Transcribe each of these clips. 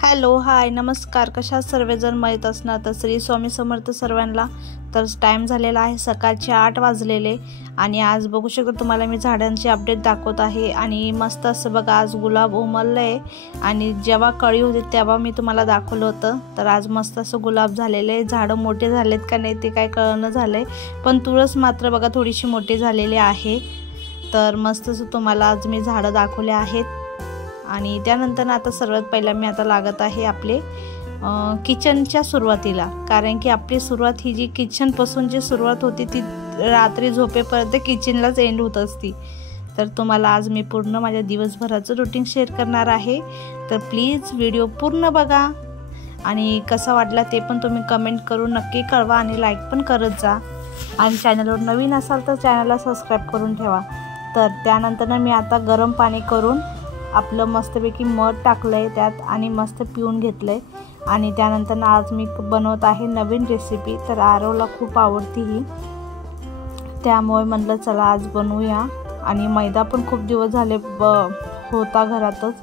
Hello hi नमस्कार, कशा सर्वजण माहीत असणार तर श्री स्वामी समर्थ सर्वांना। तर टाइम झालेला आहे सकाळचे 8 वाजलेले आणि आज बघू शकता तुम्हाला मी झाडांची अपडेट दाखवत आहे। आणि मस्त असं बघा आज गुलाब उमलले आणि जेव्हा कळी होती तेव्हा मी तुम्हाला दाखवलं होतं। तर आज मस्त असं गुलाब झालेले, झाडं मोठे झालेत का नाही ते काय कळणं झालंय, पण तुळस मात्र बघा थोडीशी मोठी झालेली आहे। तर मस्त असं तुम्हाला आज मी झाडं दाखवले आहेत। आणि त्यानंतर आता सर्वात पहिला मी आता लागत आहे आपले किचनच्या सुरुवातीला, कारण की आपली सुरुवात ही जी किचन पासून जी सुरुवात होती ती रात्री झोपेपर्यंत किचनलाच एंड होत असती। तर तुम्हाला आज मी पूर्ण माझ्या दिवसभराचं रुटीन शेअर करणार आहे। तर प्लीज व्हिडिओ पूर्ण बघा आणि कसा वाटला ते पण तुम्ही कमेंट करून नक्की कळवा आणि लाईक पण करत जा। आणि चॅनलवर नवीन असाल तर चॅनलला सबस्क्राईब करून ठेवा। तर त्यानंतर मी आता गरम पाणी करून आपलं मस्तपैकी मध टाकलंय त्यात आणि मस्त पिऊन घेतलंय। आणि त्यानंतर आज मी बनवत आहे नवीन रेसिपी। तर आरवला खूप आवडती ही, त्यामुळे म्हटलं चला आज बनवूया। आणि मैदा पण खूप दिवस झाले होता घरातच,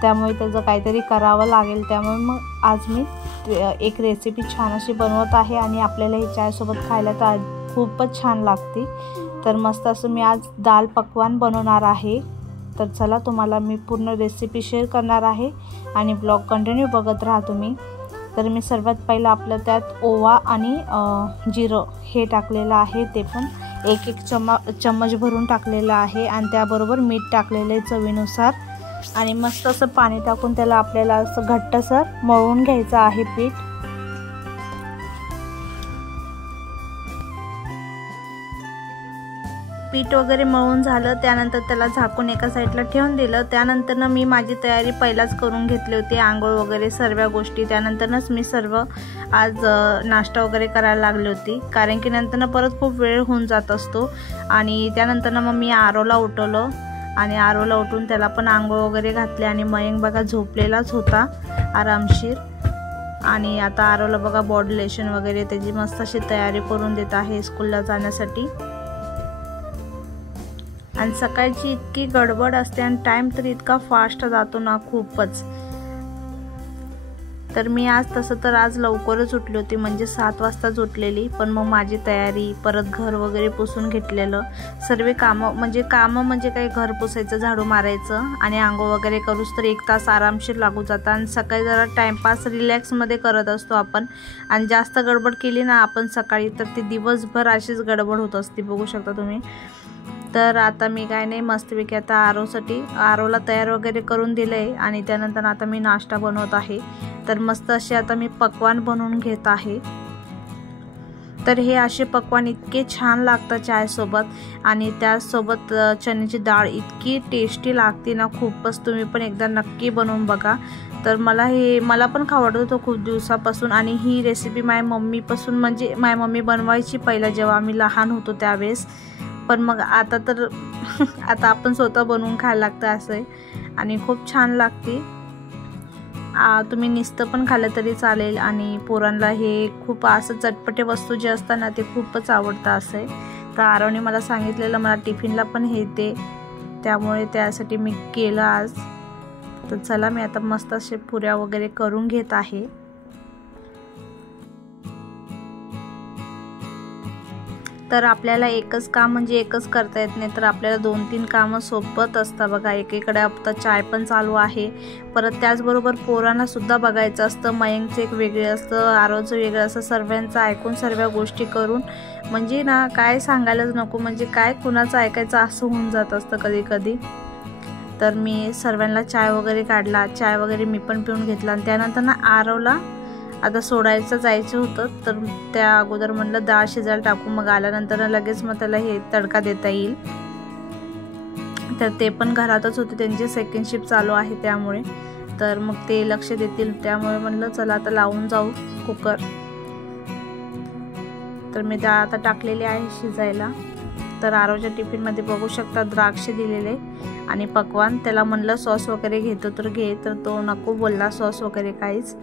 त्यामुळे त्याचं काहीतरी करावं लागेल। त्यामुळे मग आज मी एक रेसिपी छान अशी बनवत आहे आणि आपल्याला ही चायसोबत खायला तर खूपच छान लागते। तर मस्त असं मी आज दाल पकवान बनवणार आहे। तर चला तुम्हाला मी पूर्ण रेसिपी शेअर करणार आहे आणि ब्लॉग कंटिन्यू बघत राहा तुम्ही। तर मी सर्वात पहिला आपलं त्यात ओवा आणि जिरं हे टाकलेलं आहे, ते पण एक चम्मच भरून टाकलेलं आहे। आणि त्याबरोबर मीठ टाकलेलं आहे चवीनुसार। आणि मस्त असं पाणी टाकून त्याला आपल्याला असं घट्टसर मळून घ्यायचं आहे पीठ। पीठ वगैरे मळून झालं त्यानंतर त्याला झाकून एका साईडला ठेवून दिलं। त्यानंतर मी माझी तयारी पहिलाच करून घेतली होती, आंघोळ वगैरे सर्व गोष्टी। त्यानंतरच मी सर्व आज नाश्ता वगैरे करायला लागली होती, कारण की नंतर परत खूप वेळ होऊन जात असतो। आणि त्यानंतर मग मी आरवला उठवलं आणि आरवला उठून त्याला पण आंघोळ वगैरे घातले। आणि मयंक बघा झोपलेलाच होता आरामशीर। आणि आता आरवला बघा बॉडी लोशन वगैरे त्याची मस्त अशी तयारी करून देत आहे स्कूलला जाण्यासाठी। आणि सकाळची इतकी गडबड असते आणि टाइम तर इतका फास्ट जातो ना खूपच। तर मी आज लवकरच उठली होती, म्हणजे 7 वाजताच उठलेली। पण मग माझी तयारी, परत घर वगैरे पुसून घेतलेलं, सर्व कामं म्हणजे काही घर पुसायचं, झाडू मारायचं आणि आंघोळ वगैरे करूच तर 1 तास आरामशीर लागू जातं। आणि सकाळी जरा टाइमपास रिलॅक्समध्ये करत असतो आपण, आणि जास्त गडबड केली ना आपण सकाळी तर ती दिवसभर अशीच गडबड होत असते, बघू शकता तुम्ही। तर आता मी काय नाही मस्तपैकी आता आरवला तयार वगैरे करून दिलंय। आणि त्यानंतर आता मी नाश्ता बनवत आहे। तर मस्त असे आता मी पकवान बनवून घेत आहे। तर हे असे पकवान इतके छान लागतात चायसोबत, आणि त्यासोबत चण्याची डाळ इतकी टेस्टी लागते ना खूपच। तुम्ही पण एकदा नक्की बनवून बघा। तर मला पण खावं वाटत होतं खूप दिवसापासून। आणि ही रेसिपी माझ्या मम्मीपासून, म्हणजे माझी मम्मी बनवायची पहिला जेव्हा आम्ही लहान होतो त्यावेळेस। पण मग आता तर आता आपण स्वतः बनवून खायला लागतं असं आहे, आणि खूप छान लागते। तुम्ही नुसतं पण खाल्लं तरी चालेल। आणि पोरांना हे खूप असं चटपटे वस्तू जे असतात ना ते खूपच आवडतं असं आहे। तर आरवने मला सांगितलेलं मला टिफिनला पण हे दे, त्यामुळे त्यासाठी मी केलं आज। तर चला मी आता मस्त असे पुऱ्या वगैरे करून घेत आहे। तर आपल्याला एकच काम म्हणजे एकच करता येत नाही, तर आपल्याला 2-3 कामं सोबत असतात बघा। एकीकडे आता चाय पण चालू आहे, परत त्याचबरोबर पोरांना सुद्धा बघायचं असतं। मयंकचं एक वेगळं असतं, आरवचं वेगळं असतं। सर्वांचं ऐकून सर्व गोष्टी करून म्हणजे ना काय सांगायलाच नको, म्हणजे काय कुणाचं ऐकायचं असं होऊन जात असतं कधी कधी। तर मी सर्वांना चाय वगैरे काढला, चाय वगैरे मी पण पिऊन घेतला। आणि त्यानंतर ना आरवला आता सोडायचं जायचं होतं, तर त्या अगोदर म्हटलं डाळ शिजायला टाकू, मग आल्यानंतर लगेच मग त्याला हे तडका देता येईल। तर ते पण घरातच होते, त्यांची सेकंड शिफ्ट चालू आहे त्यामुळे। तर मग ते लक्ष देतील, त्यामुळे म्हटलं चला आता लावून जाऊ कुकर। तर मी डाळ आता टाकलेली आहे शिजायला। तर आरवच्या टिफिनमध्ये बघू शकता द्राक्ष दिलेले आणि पकवान। त्याला म्हणलं सॉस वगैरे घेतो तर घे, तर तो नको बोलला सॉस वगैरे काहीच।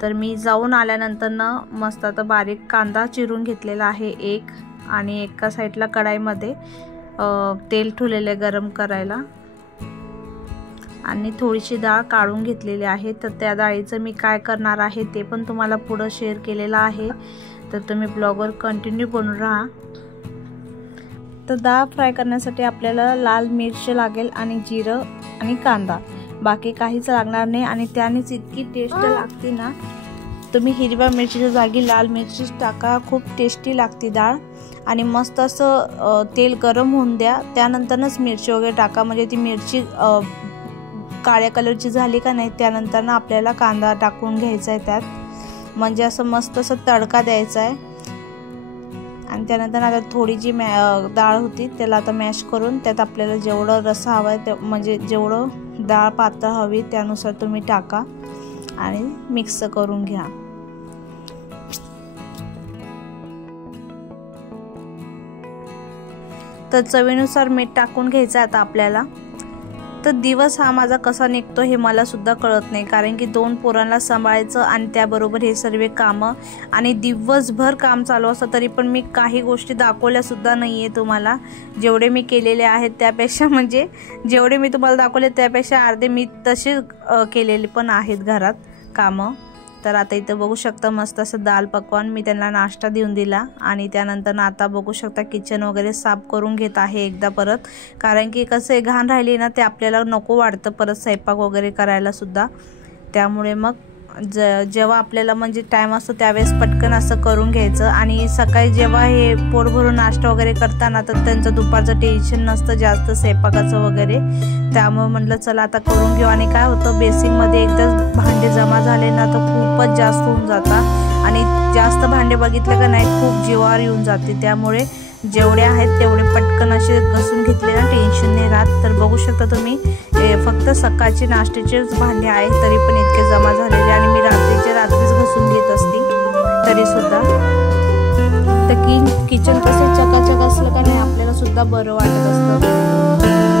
तर मी जाऊन आल्यानंतर ना मस्त आता बारीक कांदा चिरून घेतलेला आहे एक, आणि एका साईडला कढाईमध्ये तेल ठेवलेले गरम करायला। आणि थोडीशी डाळ काढून घेतलेली आहे। तर त्या डाळीचं मी काय करणार आहे ते पण तुम्हाला पुढे शेअर केलेलं आहे, तर तुम्ही ब्लॉगवर कंटिन्यू बनून राहा। तर डाळ फ्राय करण्यासाठी आपल्याला लाल मिरची लागेल आणि जिरं आणि कांदा, बाकी काहीच लागणार नाही आणि त्यानेच इतकी टेस्ट लागते ना। तुम्ही हिरव्या मिरचीच्या जागी लाल मिरची टाका, खूप टेस्टी लागते डाळ। आणि मस्त असं तेल गरम होऊन द्या, त्यानंतरच मिरची वगैरे टाका, म्हणजे ती मिरची काळ्या कलरची झाली का नाही त्यानंतर ना आपल्याला कांदा टाकून घ्यायचा आहे त्यात, म्हणजे असं मस्त असं तडका द्यायचा आहे। आणि त्यानंतर आता थोडी जी डाळ होती त्याला आता मॅश करून त्यात आपल्याला जेवढं रस्सा हवा आहे म्हणजे जेवढं डाळ पातळ हवी त्यानुसार तुम्ही टाका आणि मिक्स करून घ्या। तर चवीनुसार मीठ टाकून घ्यायचं आता आपल्याला। तर दिवस हा माझा कसा निघतो हे मला सुद्धा कळत नाही, कारण की 2 पोरांना सांभाळायचं आणि त्याबरोबर हे सर्व कामं आणि दिवसभर काम चालू असतं, तरी पण मी काही गोष्टी दाखवल्या सुद्धा नाही आहे तुम्हाला। जेवढे मी केलेले आहेत त्यापेक्षा म्हणजे जेवढे मी तुम्हाला दाखवले त्यापेक्षा अर्धे मी तसे केलेले पण आहेत घरात कामं। तर आता इथं बघू शकता मस्त असं दाल पकवान मी त्यांना नाश्ता देऊन दिला आणि त्यानंतर आता बघू शकता किचन वगैरे साफ करून घेत आहे एकदा परत, कारण की कसं घाण राहिली ना ते आपल्याला नको वाटतं परत स्वयंपाक वगैरे करायला सुद्धा। त्यामुळे मग जेव्हा आपल्याला म्हणजे टाइम असतो त्यावेळेस पटकन असं करून घ्यायचं। आणि सकाळी जेव्हा हे पोट भरून नाश्ता वगैरे करताना तर त्यांचं दुपारचं टेन्शन नसतं जास्त स्वयंपाकाचं वगैरे, त्यामुळे म्हटलं चला आता करून घेऊ। आणि काय होतं बेसिंगमध्ये एकदाच भांडे जमा झाले ना तर खूपच जास्त होऊन जातात आणि जास्त भांडे बघितले का नाही खूप जीवावर येऊन जाते, त्यामुळे जेवढे आहेत तेवढे पटकन असे घसून घेतले ना टेन्शन नाही राहत। तर बघू शकता तुम्ही फक्त सकाळचे नाश्त्याचेच भांडे आहेत तरी पण इतके जमा झालेले आणि मी रात्रीच घसून घेत असते तरी सुद्धा। तर किचन कसं चकाचक असलं का नाही आपल्याला सुद्धा बरं वाटत असतं,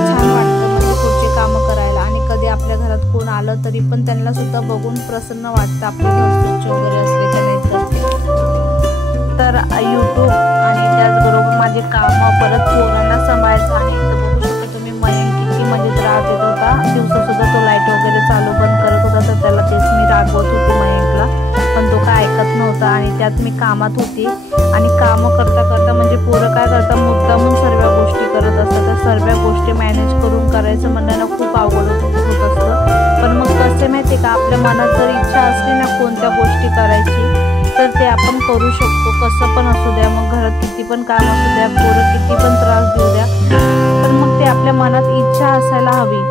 छान वाटतं म्हणजे पुढचे कामं करायला। आणि कधी आपल्या घरात कोण आलं तरी पण त्यांना सुद्धा बघून प्रसन्न वाटतं आपले घर स्वच्छ वगैरे असले का नाही तर यूट्यूब आणि त्याचबरोबर माझे कामं परत पोरांना सांभाळायचं। आणि इथं बघू शकता तुम्ही मयंक किती म्हणजे त्रास देत होता, दिवसासुद्धा तो लाईट वगैरे चालू बंद करत होता, तर त्याला तेच मी रागवत होती मयंकला, पण तो काय ऐकत नव्हता आणि त्यात मी कामात होती। आणि कामं करता करता म्हणजे पोरं काय करतात मुद्दामून सर्व गोष्टी करत असतात, तर सर्व गोष्टी मॅनेज करून करायचं म्हणण्याला खूप अवघड होत असतं। पण मग कसं माहिती का, आपल्या मनात जर इच्छा असली ना कोणत्या गोष्टी करायची तर ते आपण करू शकतो, कसं पण असू द्या, मग घरात किती पण काम असू द्या, पोरं किती पण त्रास देऊ द्या, पण मग ते आपल्या मनात इच्छा असायला हवी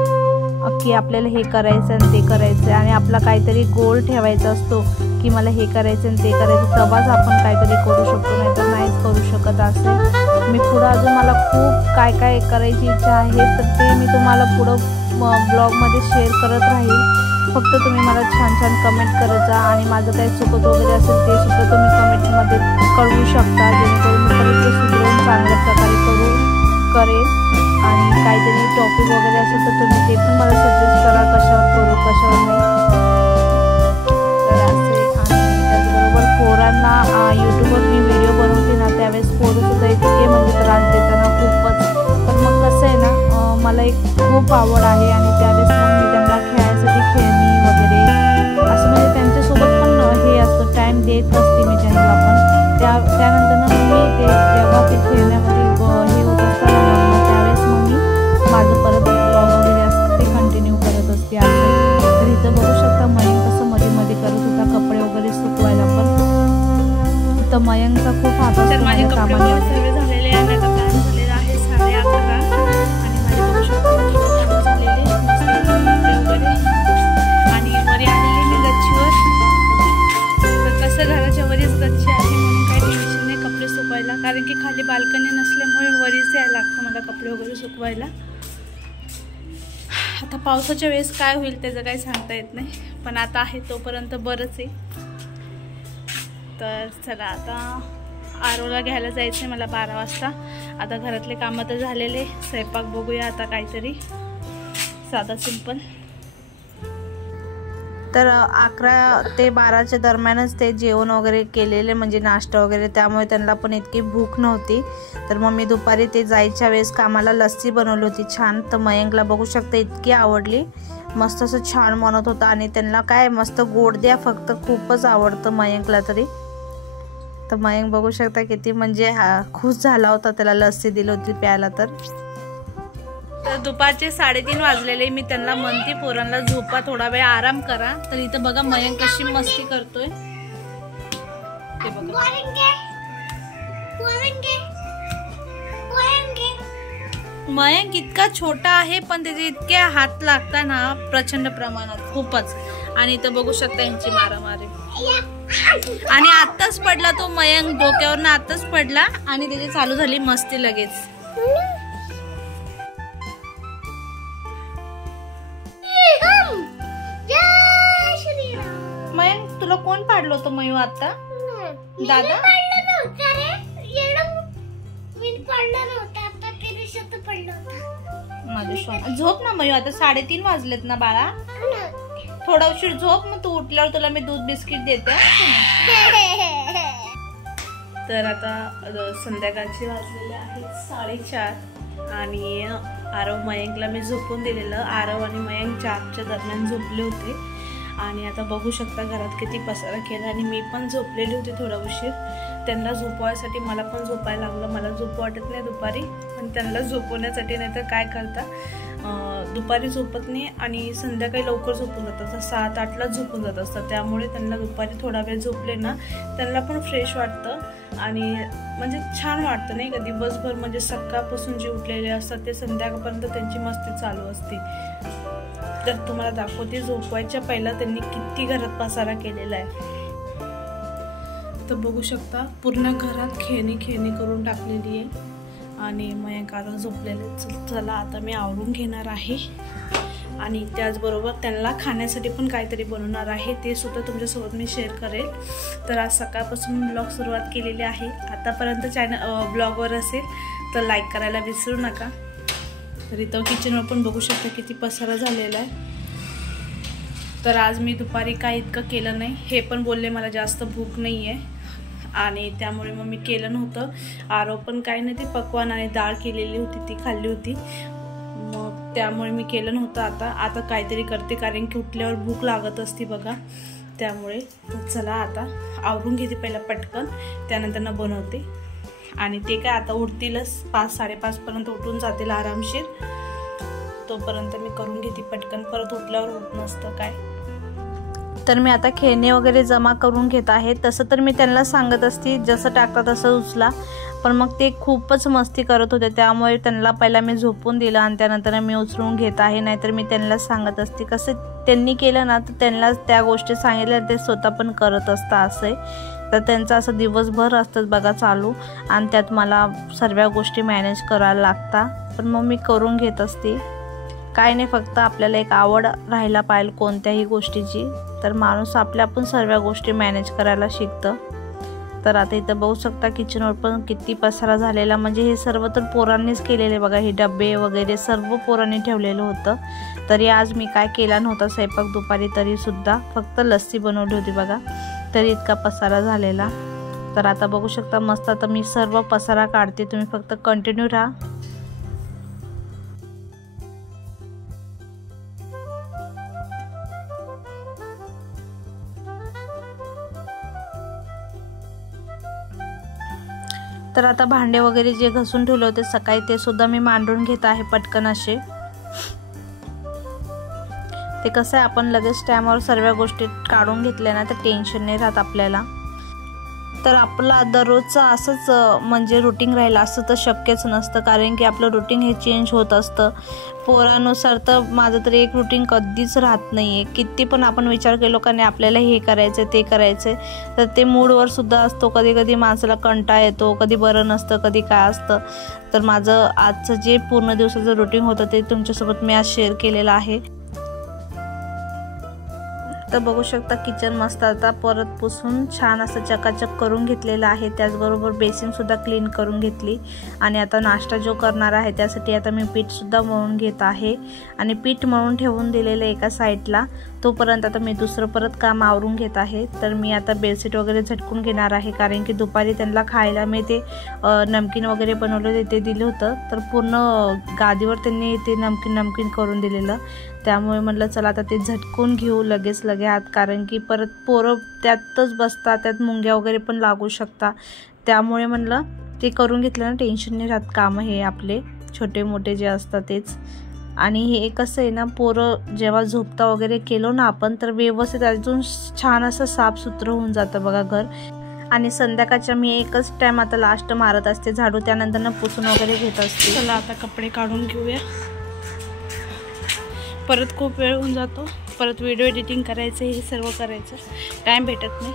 की आपल्याला हे करायचं आणि ते करायचं आणि आपला काहीतरी गोल ठेवायचा असतो की मला हे करायचं आणि ते करायचं, तेव्हाच आपण काहीतरी करू शकतो, नाही तर नाहीच करू शकत। असे मी पुढं अजून मला खूप काय काय करायची इच्छा आहे, तर ते मी तुम्हाला पुढं ब्लॉगमध्ये शेअर करत राहील। फक्त तुम्ही मला छान छान कमेंट करत जा आणि माझं काही चुकत वगैरे असेल ते सुद्धा तुम्ही कमेंटमध्ये कळवू शकता, जेणेकरून मी परत ते सुधारून चांगल्या प्रकारे करेल। आणि काहीतरी टॉपिक वगैरे असेल तर तुम्ही ते पण मला सजेस्ट करा, कशावर करू कशावर नाही, तर असे। आणि त्याचबरोबर पोरांना यूट्यूबवर मी व्हिडिओ बनवते ना त्यावेळेस पोरंसुद्धा इतके म्हणजे त्रास देताना खूपच, पण मग कसं आहे ना मला एक खूप आवड आहे आणि त्यावेळेस मग मी त्यांना खेळायसाठी खेळणी वगैरे असं म्हणजे त्यांच्यासोबत पण हे असतं, टाईम देत असते मी त्यांना पण। त्यानंतर ना मी ते जेव्हा ते खेळण्यामध्ये हे होत असताना त्यावेळेस मग मी माझं परत ब्लॉग वगैरे असतं ते कंटिन्यू करत असते असं। तर इथं बघू शकता मयंक कसं मध्ये मध्ये करत होता कपडे वगैरे सुकवायला, पण तर मयंकचा खूप हात असतो माझ्या कामामध्ये। घराच्या वरीच गच्ची आहे म्हणून काही टेन्शन नाही कपडे सुकवायला, कारण की खाली बाल्कनी नसल्यामुळे वरीच यायला लागतं मला कपडे वगैरे सुकवायला। आता पावसाच्या वेळेस काय होईल त्याचं काही सांगता येत नाही, पण आता आहे तोपर्यंत बरंच आहे। तर चला आता आरोला घ्यायला जायचं आहे मला 12 वाजता। आता घरातले कामं तर झालेले, स्वयंपाक बघूया आता काहीतरी साधा सिंपल। तर 11 ते 12च्या दरम्यानच ते जेवण वगैरे केलेले म्हणजे नाश्ता वगैरे, त्यामुळे त्यांना पण इतकी भूक नव्हती। तर मग मी दुपारी ते जायच्या वेळेस कामाला लस्सी बनवली होती छान, तर मयंकला बघू शकता इतकी आवडली मस्त असं छान म्हणत होता आणि त्यांना काय मस्त गोड द्या फक्त खूपच आवडतं मयंकला तरी. तर मयंक बघू शकता किती म्हणजे खुश झाला होता, त्याला लस्सी दिली होती प्यायला. तर दुपारचे 3:30 वाजलेले. मी त्यांना म्हणते पोरांना झोपा, थोडा वेळ आराम करा. तर इथं बघा मयंक कशी मस्ती करतोय ते बघा. मयंक इतका छोटा आहे पण त्याचे इतके हात लागतात ना प्रचंड प्रमाणात, खूपच. आणि इथं बघू शकता यांची मारामारी. आणि आत्ताच पडला तो मयंक, डोक्यावरनं आत्ताच पडला आणि त्याची चालू झाली मस्ती लगेच. मयंक तुला कोण पाडलं होतं मयू आता? दादा? झोप ना मयू, आता 3:30 वाजलेत ना बाळा. थोडा उशीर झोप, मग तू उठल्यावर तुला मी दूध बिस्किट देते. तर आता संध्याकाळचे वाजलेले आहेत 4:30 आणि आरव मयंकला मी झोपून दिलेलं. आरव आणि मयंक 4च्या दरम्यान झोपले होते. आणि आता बघू शकता घरात किती पसारा केला. आणि मी पण झोपलेली होती थोडा उशीर. त्यांना झोपवायसाठी मला पण झोपायला लागलं. मला झोप वाटत नाही दुपारी, पण त्यांना झोपवण्यासाठी नाही तर काय करता, दुपारी झोपत नाही आणि संध्याकाळी लवकर झोपून जातात, 7-8ला झोपून जात असतात. त्यामुळे त्यांना दुपारी थोडा वेळ झोपले ना त्यांना पण फ्रेश वाटतं आणि म्हणजे छान वाटतं नाही का. दिवसभर म्हणजे सकाळपासून जे उठलेले असतात ते संध्याकाळपर्यंत त्यांची मस्ती चालू असते. तर तुम्हाला दाखवते झोपवायच्या पहिला त्यांनी किती घरात पसारा केलेला आहे. तर बघू शकता पूर्ण घरात खेळणी करून टाकलेली आहे. आणि मयंक आरव झोपलेले. चला आता मी आवरून घेणार आहे आणि त्याचबरोबर त्यांना खाण्यासाठी पण काहीतरी बनवणार आहे, ते सुद्धा तुमच्यासोबत मी शेअर करेल. तर आज सकाळपासून ब्लॉग सुरुवात केलेली आहे. आतापर्यंत ब्लॉगवर असेल तर लाईक करायला विसरू नका. तर इथं किचनवर पण बघू शकता किती पसारा झालेला आहे. तर आज मी दुपारी काय इतकं केलं नाही. हे पण बोलले मला जास्त भूक नाही आहे आणि त्यामुळे मग मी केलं नव्हतं. आरव पण काही नाही, ती पकवान आणि डाळ केलेली होती ती खाल्ली होती, मग त्यामुळे मी केलं नव्हतं. आता काहीतरी करते कारण की उठल्यावर भूक लागत असते बघा. त्यामुळे चला आता आवरून घेते पहिला पटकन, त्यानंतर ना बनवते. आणि ते काय आता उठतीलच 5-5:30पर्यंत उठून जातील आरामशीर. तोपर्यंत मी करून घेते पटकन, परत उठल्यावर होत नसतं काय. तर मी आता खेळणे वगैरे जमा करून घेत आहे. तसं तर मी त्यांना सांगत असते जसं टाकता तसं उचला, पण मग ते खूपच मस्ती करत होते. त्यामुळे त्यांना पहिला मी झोपून दिलं आणि त्यानंतर मी उचलून घेत आहे. नाहीतर मी त्यांना सांगत असते, कसं त्यांनी केलं ना तर त्यांना त्या गोष्टी सांगितल्या ते स्वतः पण करत असतात असे. तर त्यांचं असं दिवसभर असतं बघा चालू आणि त्यात मला सर्व गोष्टी मॅनेज करायला लागतात. पण मग मी करून घेत असते. काय नाही, फक्त आपल्याला एक आवड राहायला पाहिजे कोणत्याही गोष्टीची, तर माणूस आपल्या पण सर्व गोष्टी मॅनेज करायला शिकतं. तर आता इथं बघू शकता किचनवर पण किती पसारा झालेला. म्हणजे हे सर्व तर पोरांनीच केलेले बघा. हे डबे वगैरे सर्व पोरांनी ठेवलेलं होतं. तरी आज मी काय केला नव्हता स्वयंपाक दुपारी, तरीसुद्धा फक्त लस्सी बनवली होती बघा. तरी इतका पसारा झालेला. तर आता बघू शकता मस्त आता मी सर्व पसारा काढते, तुम्ही फक्त कंटिन्यू राहा. तर आता भांडे वगैरे जे घसून ठेवले होते सकाळी ते सुद्धा मी मांडून घेत आहे पटकन असे. ते कसं आहे आपण लगेच टायमावर सर्व गोष्टी काढून घेतल्या ना तर टेन्शन नाही राहत आपल्याला. तर आपला दररोजचं असंच म्हणजे रुटीन राहिलं असं तर शक्यच नसतं, कारण की आपलं रुटीन हे चेंज होत असतं पोरानुसार. तर माझं तरी एक रुटीन कधीच राहत नाही आहे. किती पण आपण विचार केलो का नाही आपल्याला हे करायचं ते करायचं, तर ते मूडवर सुद्धा असतो. कधी कधी माणसाला कंटाळा येतो, कधी बरं नसतं, कधी काय असतं. तर माझं आजचं जे पूर्ण दिवसाचं रुटीन होतं ते तुमच्यासोबत मी आज शेअर केलेलं आहे. तर बघू शकता किचन मस्त आता परत पुसून छान असं चकाचक करून घेतलेलं आहे. त्याचबरोबर बेसिन सुद्धा क्लीन करून घेतली. आणि आता नाश्ता जो करणार आहे त्यासाठी आता मी पीठ सुद्धा मळून घेत आहे. आणि पीठ मळून ठेवून दिलेलं एका साईडला. तोपर्यंत आता मी दुसरं परत काम आवरून घेत आहे. तर मी आता बेडशीट वगैरे झटकून घेणार आहे, कारण की दुपारी त्यांना खायला मी ते नमकीन वगैरे बनवलं ते दिलं होतं. तर पूर्ण गादीवर त्यांनी ते नमकीन करून दिलेलं. त्यामुळे म्हटलं चला आता ते झटकून घेऊ लगेच आत, कारण की परत पोरं त्यातच बसतात, त्यात मुंग्या वगैरे पण लागू शकतात. त्यामुळे म्हटलं ते करून घेतलं ना टेन्शन नाही राहत. कामं हे आपले छोटे मोठे जे असतात तेच. आणि हे कसं आहे ना, पोरं जेव्हा झोपता वगैरे केलो ना आपण तर व्यवस्थित अजून छान असं साफसुथरं होऊन जातं बघा घर. आणि संध्याकाळच्या मी एकच टाइम आता लास्ट मारत असते झाडू, त्यानंतर ना पुसून वगैरे घेत असते. चला आता कपडे काढून घेऊया, परत खूप वेळ होऊन जातो, परत व्हिडिओ एडिटिंग करायचं, हे सर्व करायचं, टाईम भेटत नाही.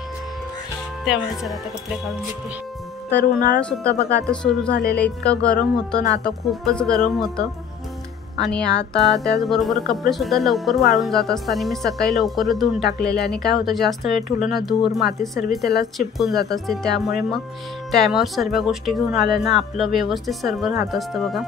त्यामुळे चला आता कपडे काढून घेते. तर उन्हाळासुद्धा बघा आता सुरू झालेलं, इतकं गरम होतं ना, आता खूपच गरम होतं. आणि आता त्याचबरोबर कपडेसुद्धा लवकर वाळून जात असतात आणि मी सकाळी लवकर धुवून टाकलेले. आणि काय होतं, जास्त वेळ ठेवलं ना धूर माती सर्व त्याला चिपकून जात असते. त्यामुळे मग टायमावर सर्व गोष्टी घेऊन आल्या ना आपलं व्यवस्थित सर्व राहत असतं बघा.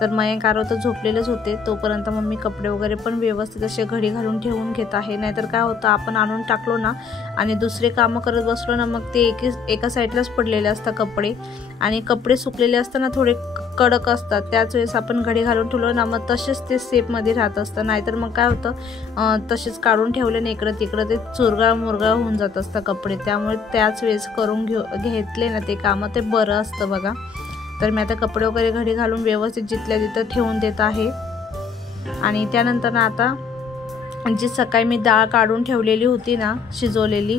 तर मयंक आरव तर झोपलेलेच होते, तोपर्यंत मग मी कपडे वगैरे पण व्यवस्थित असे घडी घालून ठेवून घेत आहे. नाहीतर काय होतं, आपण आणून टाकलो ना आणि दुसरे कामं करत बसलो ना, मग ते एका साईडलाच पडलेले असतात कपडे. आणि कपडे सुकलेले असताना थोडे कडक असतात, त्याच वेळेस आपण घडी घालून ठेवलो ना मग तसेच ते सेपमध्ये राहत असतं. नाहीतर मग काय होतं, तसेच काढून ठेवले ना इकडं तिकडं ते चुरगाळ मुरगाळ होऊन जात असतं कपडे. त्यामुळे त्याच वेळेस करून घेतले ना ते कामं, ते बरं असतं बघा. तर मी आता कपडे वगैरे घडी घालून व्यवस्थित जिथल्या तिथं ठेवून देत आहे. आणि त्यानंतर ना आता जी सकाळी मी डाळ काढून ठेवलेली होती ना शिजवलेली,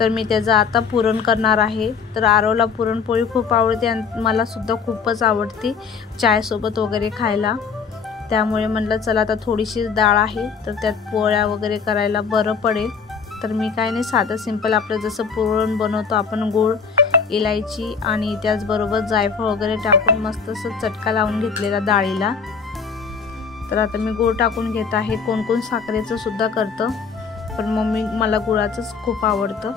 तर मी त्याचं आता पुरण करणार आहे. तर आरवला पुरणपोळी खूप आवडते आणि मलासुद्धा खूपच आवडते चायसोबत वगैरे खायला. त्यामुळे म्हटलं चला आता थोडीशी डाळ आहे तर त्यात पोळ्या वगैरे करायला बरं पडेल. तर मी काय नाही, साधं सिंपल आपलं जसं पुरण बनवतो आपण, गूळ, इलायची आणि त्याचबरोबर जायफळ वगैरे टाकून मस्त असं चटका लावून घेतलेला डाळीला. तर आता मी गूळ टाकून घेत आहे. कोण कोण साखरेचं सुद्धा करतं, पण मला गुळाचंच खूप आवडतं.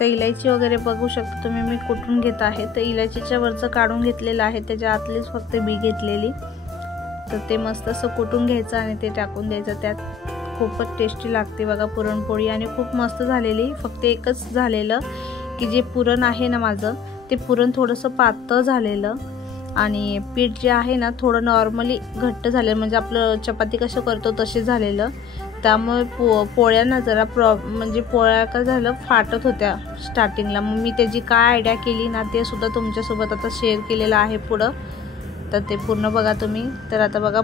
तर इलायची वगैरे बघू शकता तुम्ही मी कुटून घेत आहे. तर इलायचीच्या वरचं काढून घेतलेलं आहे, त्याच्या आतलीच फक्त बी घेतलेली. तर ते मस्त असं कुटून घ्यायचं आणि ते टाकून द्यायचं त्यात. खूपच टेस्टी लागते बघा पुरणपोळी आणि खूप मस्त झालेली. फक्त एकच झालेलं की जे पुरण आहे ना माझं, ते पुरण थोडंसं पातळ झालेलं आणि पीठ जे आहे ना थोडं नॉर्मली घट्ट झालेलं, म्हणजे आपलं चपाती कसं करतो तसे झालेलं. त्यामुळे पोळ्यांना जरा म्हणजे पोळ्या का झालं फाटत होत्या स्टार्टिंगला. मग मी त्याची काय आयडिया केली ना ते सुद्धा तुमच्यासोबत आता शेअर केलेलं आहे पुढं, तर ते पूर्ण बघा तुम्ही. तर आता बघा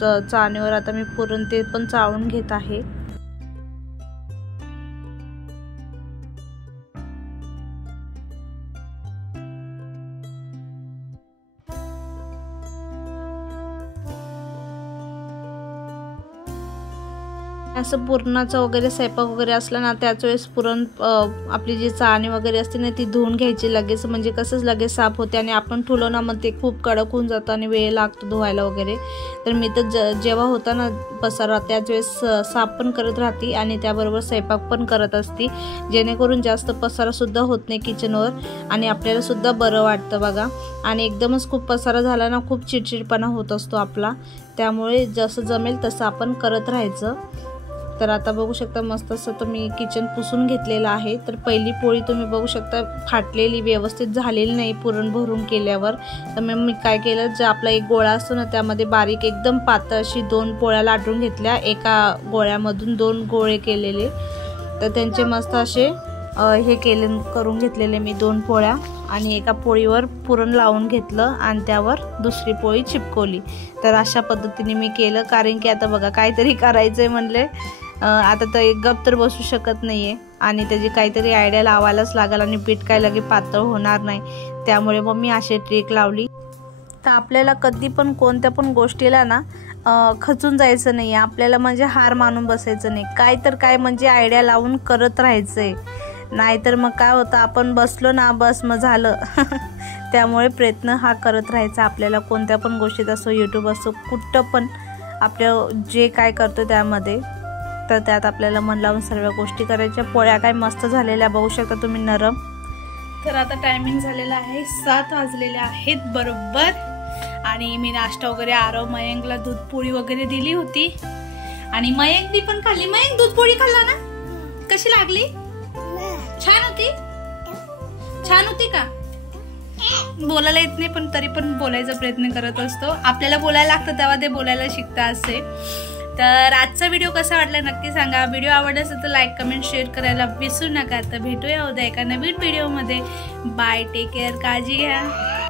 चाळणीवर आता मी पुरण ते पण चाळून घेत आहे. असं पुरणाचं वगैरे स्वयंपाक वगैरे असला ना त्याच वेळेस पुरण आपली जी चाळणी वगैरे असते ना ती धुवून घ्यायची लगेच, म्हणजे कसंच लगेच साफ होते. आणि आपण ठेवलं ना मग ते खूप कडक होऊन जातं आणि वेळ लागतो धुवायला वगैरे. तर मी तर जेव्हा होता ना पसारा त्याच वेळेस साफ पण करत राहते आणि त्याबरोबर स्वयंपाक पण करत असते, जेणेकरून जास्त पसारासुद्धा होत नाही किचनवर आणि आपल्याला सुद्धा बरं वाटतं बघा. आणि एकदमच खूप पसारा झाला ना खूप चिडचिडपणा होत असतो आपला. त्यामुळे जसं जमेल तसं आपण करत राहायचं. तर आता बघू शकता मस्त असं तर मी किचन पुसून घेतलेलं आहे. तर पहिली पोळी तुम्ही बघू शकता फाटलेली, व्यवस्थित झालेली नाही पुरण भरून केल्यावर. तर मग मी काय केलं, जे आपला एक गोळा असतो ना त्यामध्ये बारीक एकदम पातळ अशी 2 पोळ्या लाटून घेतल्या, एका गोळ्यामधून 2 गोळे केलेले. तर त्यांचे मस्त असे हे करून घेतलेले मी 2 पोळ्या आणि एका पोळीवर पुरण लावून घेतलं आणि त्यावर दुसरी पोळी चिपकवली. तर अशा पद्धतीने मी केलं, कारण की आता बघा काहीतरी करायचंय म्हणले, आता तर एक गप तर बसू शकत नाहीये आणि त्याची काहीतरी आयडिया लावायलाच लागेल आणि पीठ काय लगे पातळ होणार नाही. त्यामुळे मग मी अशी ट्रिक लावली. तर आपल्याला कधी पण कोणत्या पण गोष्टीला ना खचून जायचं नाही, आपल्याला म्हणजे हार मानून बसायचं नाही, काय तर काय म्हणजे आयडिया लावून करत राहायचंय. नाहीतर मग काय होतं, आपण बसलो ना बस मग झालं. त्यामुळे प्रयत्न हा करत राहायचा आपल्याला कोणत्या पण गोष्टीत असो, यूट्यूब असो, कुठं पण आपल्या जे काय करतो त्यामध्ये. तर त्यात आपल्याला मन लावून सर्व गोष्टी करायच्या. पोळ्या काय मस्त झालेल्या बघू शकता तुम्ही, नरम. तर आता टायमिंग झालेला आहे 7 वाजलेले आहेत बरोबर. आणि मी नाश्ता वगैरे आरव मयंकला दूध पोळी वगैरे दिली होती आणि मयंकनी पण खाल्ली. मयंक दूध पोळी खाल्ला ना, कशी लागली? छान होती. छान होती का? बोलायला येत नाही पण तरी पण बोलायचा प्रयत्न करत असतो. आपल्याला बोलायला लागतं तेव्हा ते बोलायला शिकता असे. तर आजचा व्हिडिओ कसा वाटला नक्की सांगा. व्हिडिओ आवडला असेल तर लाईक कमेंट शेअर करायला विसरू नका. तर भेटूया उद्या एका नवीन व्हिडिओमध्ये. बाय, टेक केअर, काळजी घ्या.